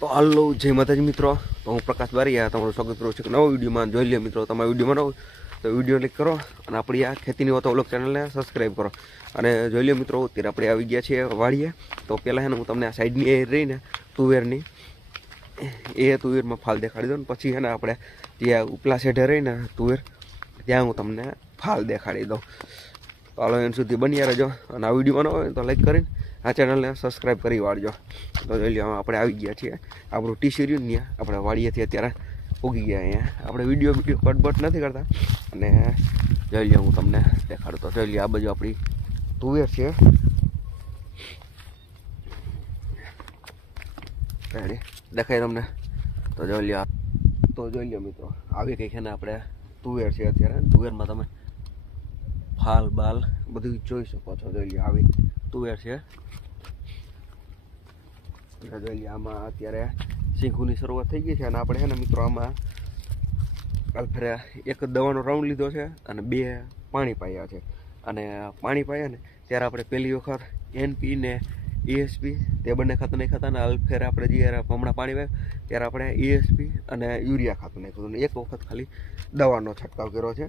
તો હાલો જય માતાજી મિત્રો, તો હું પ્રકાશ બારીયા તમારું સ્વાગત કરું છું કે નવો વિડીયોમાં. જોઈ લે મિત્રો, તમારા વિડીયોમાં નવો તો વિડીયો ક્લિક કરો અને આપણી આ ખેતીની વાતો વ્લોગ ચેનલને સબસ્ક્રાઈબ કરો. અને જોઈ લે મિત્રો, અત્યારે આપણે આવી ગયા છીએ વાડીએ. તો પહેલાં છે ને હું તમને આ સાઈડની એ રહીને તુવેરની એ તુવેરમાં ફાલ દેખાડી દઉં ને પછી છે ને આપણે ત્યાં ઉપલા સેઢે રહીને તુવેર ત્યાં હું તમને ફાલ દેખાડી દઉં. તો હાલો એન સુધી બની રહેજો અને આ વિડીયો બનાવો હોય તો લાઈક કરીને આ ચેનલને સબસ્ક્રાઈબ કરી વાળજો. તો જોઈ લો આપણે આવી ગયા છીએ આપણું ટી સિરિયલ ત્યાં આપણે વાડીએથી અત્યારે ઉગી ગયા અહીંયા. આપણે વિડીયો કટબટ નથી કરતા અને જોઈ લો હું તમને દેખાડું. તો જોઈ લો આ બાજુ આપણી તુવેર છે. દેખાય તમને? તો જોઈ લો મિત્રો, આવી કંઈક છે ને આપણે તુવેર છે અત્યારે. તુવેરમાં તમે ફાલ બાલ બધું જોઈ શકો છો. જોઈ લો આવી તુવેર છે. જોઈ લો આમાં અત્યારે સિંગુની શરૂઆત થઈ ગઈ છે અને આપણે છે ને મિત્રો આમાં કાલફેરે એક દવાનો રાઉન્ડ લીધો છે અને 2 પાણી પાયા છે. અને પાણી પાયા ને ત્યારે આપણે પહેલી વખત NP ને ESP તે બંને ખાતર નહીં ખાતા અને અલફેરે આપણે જ્યારે હમણાં પાણી વાવ્યા ત્યારે આપણે ESP અને યુરિયા ખાતર નહીં ખાતું. એક વખત ખાલી દવાનો છંટકાવ કર્યો છે.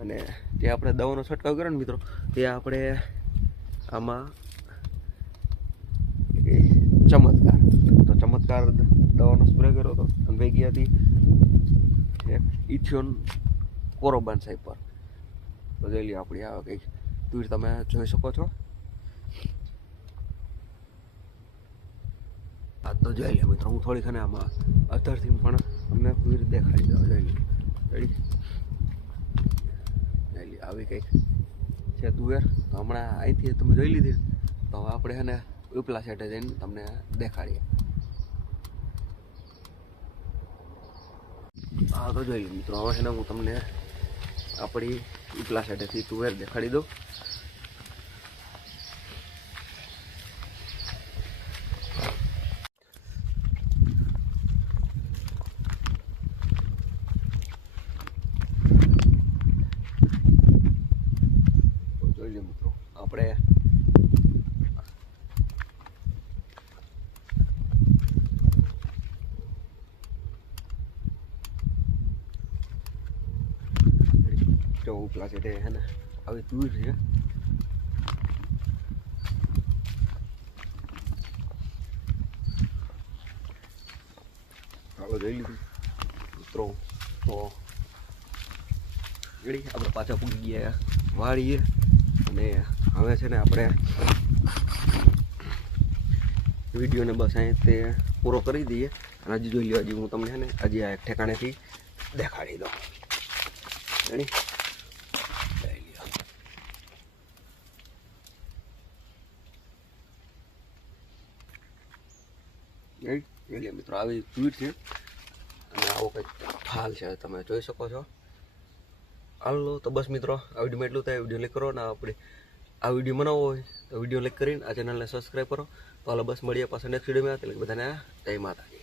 અને જે આપણે દવાનો છંટકાવ કર્યો ને મિત્રો, તે આપણે આમાં ચમત્કાર દવાનો સ્પ્રે કર્યો હતો અને ભેગી હતી ઇથિયોન કોરોબાન સાહેબ પર. તો જોઈ લો આપણી આ કંઈક તુવેર તમે જોઈ શકો છો. આ તો જોઈ લે મિત્રો, હું થોડીક ને આમાં અત્યારથી પણ તમને તુવેર દેખાડી દઉં. જોઈ લો આવી કંઈક છે તુવેર. તો હમણાં અહીંથી તમે જોઈ લીધી તો હવે આપણે છે ને ઉપલા સાઈડે જઈને તમને દેખાડીએ. હા તો જોઈ લો મિત્રો, હવે છે ને હું તમને આપણી ઉપલા સાઈડેથી તુવેર દેખાડી દઉં. જોઈ લો મિત્રો, આપણે જો ઉપલા છે હે ને આવી તુવેર છે. ચાલો જોઈ લીધું મિત્રો. તો રેડી આપણે પાછા પૂગી ગયા વાળીએ અને હવે છે ને આપણે વિડીયોને બસ અહીં તે પૂરો કરી દઈએ. અને હજી જોઈ લો, હજી હું તમને છે ને હજી આ એક ઠેકાણેથી દેખાડી દઉં. રેડી જોઈ લો મિત્રો, આવી તુવેર છે અને આવો કંઈક ફાલ છે તમે જોઈ શકો છો. હાલો તો બસ મિત્રો, આ વિડીયોમાં એટલું થાય. વિડીયો લાઈક કરો ને આપણે આ વિડીયો બનાવવો હોય તો વિડીયો લાઈક કરીને આ ચેનલને સબસ્ક્રાઈબ કરો. તો હાલો બસ મળીએ પાછા નેક્સ્ટ વિડીયોમાં. એટલે બધાને જય માતાજી.